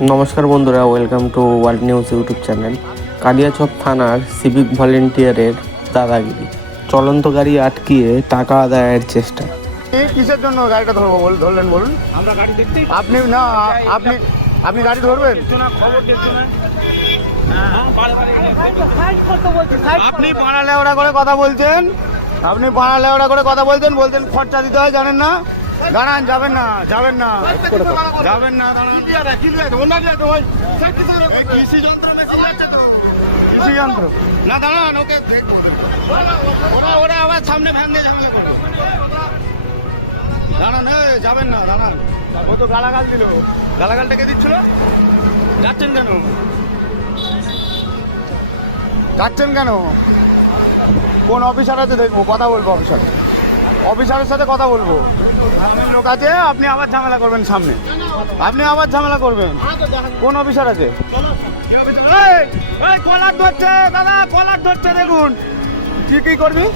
নমস্কার বন্ধুরা, welcome to world news YouTube channel. Kaliachak থানার সিভিক ভলেন্টিয়ারের দাদাগিরি, চলন্ত গাড়ি আটকিয়ে টাকা আদায়ের চেষ্টা। কিসের জন্য গাড়িটা ধরবো ধরলেন বলুন? আমরা গাড়ি দেখতেই আপনি না আপনি গাড়ি ধরবেন? খবর দেখছো না? আপনি পাড়া লেওড়া করে কথা বলছেন, বলছেন খরচা দিতে হয়, জানেন না? দাঁড়ান, যাবেন না দাঁড়ান। কৃষি যন্ত্র না, দাঁড়ান, ওকে ওরা আবার সামনে ভ্যান দিয়ে ঝামেলা করবে। দাঁড়ান, যাবেন না, দাঁড়ান। ও তো গালাগাল দিল, গালাগালটা কে দিচ্ছিল? যাচ্ছেন কেন? কোন অফিসার আছে দেখবো, কথা বলবো অফিসারের সাথে কথা বলবো। সামনে লোক আছে, আপনি আবার ঝামেলা করবেন সামনে, কোন অফিসার আছে? কলার ধরছে দাদা, কলার ধরছে, দেখুন। কি করবেন?